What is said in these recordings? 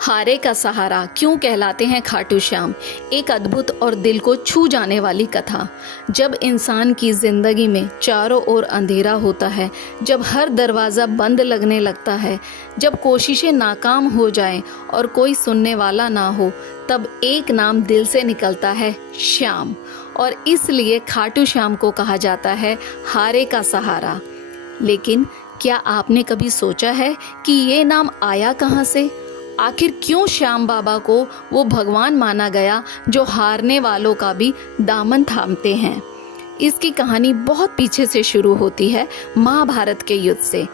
हारे का सहारा क्यों कहलाते हैं खाटू श्याम। एक अद्भुत और दिल को छू जाने वाली कथा। जब इंसान की जिंदगी में चारों ओर अंधेरा होता है, जब हर दरवाज़ा बंद लगने लगता है, जब कोशिशें नाकाम हो जाएं और कोई सुनने वाला ना हो, तब एक नाम दिल से निकलता है, श्याम। और इसलिए खाटू श्याम को कहा जाता है हारे का सहारा। लेकिन क्या आपने कभी सोचा है कि ये नाम आया कहाँ से? आखिर क्यों श्याम बाबा को वो भगवान माना गया जो हारने वालों का भी दामन थामते हैं? इसकी कहानी बहुत पीछे से शुरू होती है, महाभारत के युद्ध से।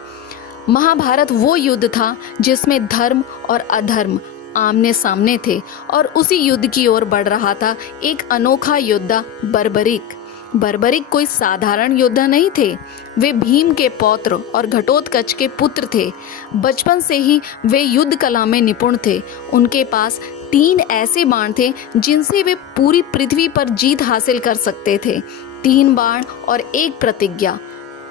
महाभारत वो युद्ध था जिसमें धर्म और अधर्म आमने सामने थे और उसी युद्ध की ओर बढ़ रहा था एक अनोखा योद्धा बर्बरीक। बर्बरीक कोई साधारण योद्धा नहीं थे। वे भीम के पौत्र और घटोत्कच के पुत्र थे। बचपन से ही वे युद्ध कला में निपुण थे। उनके पास 3 ऐसे बाण थे जिनसे वे पूरी पृथ्वी पर जीत हासिल कर सकते थे। 3 बाण और एक प्रतिज्ञा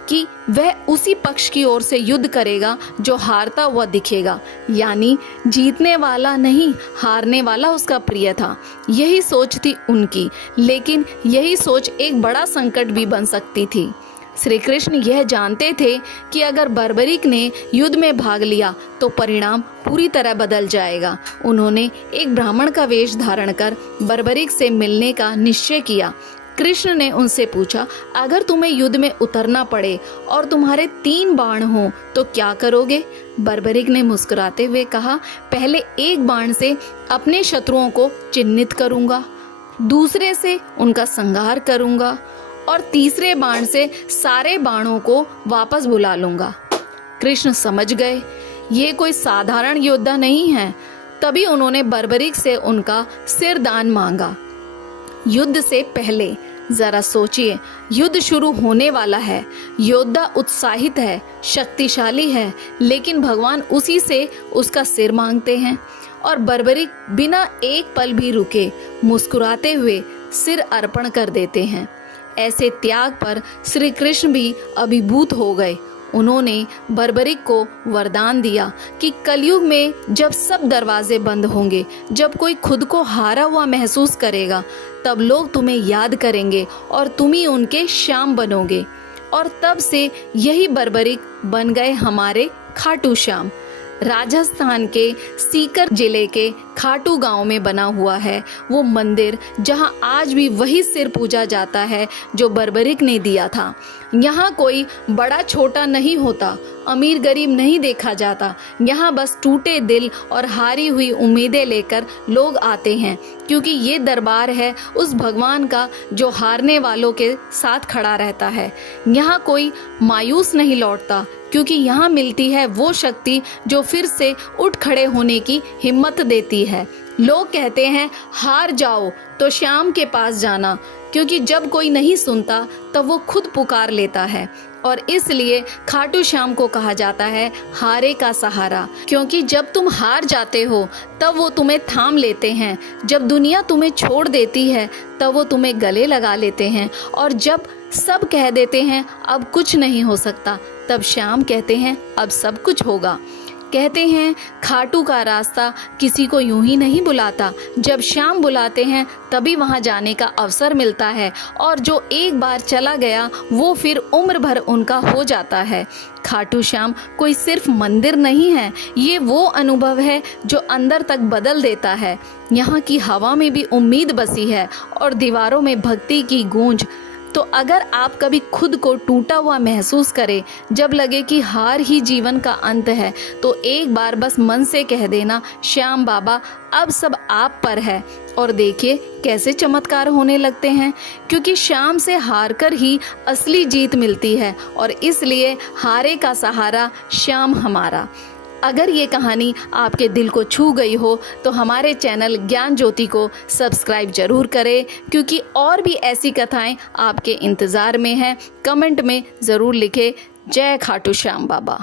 कि वह उसी पक्ष की ओर से युद्ध करेगा जो हारता हुआ दिखेगा, यानी जीतने वाला नहीं, हारने वाला उसका प्रिय था। यही सोच थी उनकी, लेकिन यही सोच एक बड़ा संकट भी बन सकती थी। श्री कृष्ण यह जानते थे कि अगर बर्बरीक ने युद्ध में भाग लिया तो परिणाम पूरी तरह बदल जाएगा। उन्होंने एक ब्राह्मण का वेश धारण कर बर्बरीक से मिलने का निश्चय किया। कृष्ण ने उनसे पूछा, अगर तुम्हें युद्ध में उतरना पड़े और तुम्हारे 3 बाण हो तो क्या करोगे? बर्बरीक ने मुस्कुराते हुए कहा, पहले एक बाण से अपने शत्रुओं को चिन्हित करूंगा, दूसरे से उनका संहार करूंगा और तीसरे बाण से सारे बाणों को वापस बुला लूंगा। कृष्ण समझ गए ये कोई साधारण योद्धा नहीं है। तभी उन्होंने बर्बरीक से उनका सिर दान मांगा। युद्ध से पहले जरा सोचिए, युद्ध शुरू होने वाला है। योद्धा उत्साहित है, शक्तिशाली है, लेकिन भगवान उसी से उसका सिर मांगते हैं। और बर्बरीक बिना एक पल भी रुके मुस्कुराते हुए सिर अर्पण कर देते हैं। ऐसे त्याग पर श्री कृष्ण भी अभिभूत हो गए। उन्होंने बर्बरीक को वरदान दिया कि कलयुग में जब सब दरवाजे बंद होंगे, जब कोई खुद को हारा हुआ महसूस करेगा, तब लोग तुम्हें याद करेंगे और तुम ही उनके श्याम बनोगे। और तब से यही बर्बरीक बन गए हमारे खाटू श्याम। राजस्थान के सीकर जिले के खाटू गांव में बना हुआ है वो मंदिर, जहां आज भी वही सिर पूजा जाता है जो बर्बरीक ने दिया था। यहाँ कोई बड़ा छोटा नहीं होता, अमीर गरीब नहीं देखा जाता। यहाँ बस टूटे दिल और हारी हुई उम्मीदें लेकर लोग आते हैं, क्योंकि ये दरबार है उस भगवान का जो हारने वालों के साथ खड़ा रहता है। यहाँ कोई मायूस नहीं लौटता, क्योंकि यहाँ मिलती है वो शक्ति जो फिर से उठ खड़े होने की हिम्मत देती है। लोग कहते हैं हार जाओ तो श्याम के पास जाना, क्योंकि जब कोई नहीं सुनता तब वो खुद पुकार लेता है। और इसलिए खाटू श्याम को कहा जाता है हारे का सहारा, क्योंकि जब तुम हार जाते हो तब वो तुम्हें थाम लेते हैं। जब दुनिया तुम्हें छोड़ देती है तब वो तुम्हें गले लगा लेते हैं। और जब सब कह देते हैं अब कुछ नहीं हो सकता, तब श्याम कहते हैं अब सब कुछ होगा। कहते हैं खाटू का रास्ता किसी को यूं ही नहीं बुलाता, जब श्याम बुलाते हैं तभी वहां जाने का अवसर मिलता है। और जो एक बार चला गया वो फिर उम्र भर उनका हो जाता है। खाटू श्याम कोई सिर्फ मंदिर नहीं है, ये वो अनुभव है जो अंदर तक बदल देता है। यहाँ की हवा में भी उम्मीद बसी है और दीवारों में भक्ति की गूंज। तो अगर आप कभी खुद को टूटा हुआ महसूस करें, जब लगे कि हार ही जीवन का अंत है, तो एक बार बस मन से कह देना, श्याम बाबा अब सब आप पर है। और देखिए कैसे चमत्कार होने लगते हैं, क्योंकि श्याम से हार कर ही असली जीत मिलती है। और इसलिए हारे का सहारा श्याम हमारा। अगर ये कहानी आपके दिल को छू गई हो तो हमारे चैनल ज्ञान ज्योति को सब्सक्राइब जरूर करें, क्योंकि और भी ऐसी कथाएं आपके इंतज़ार में हैं। कमेंट में ज़रूर लिखें। जय खाटू श्याम बाबा।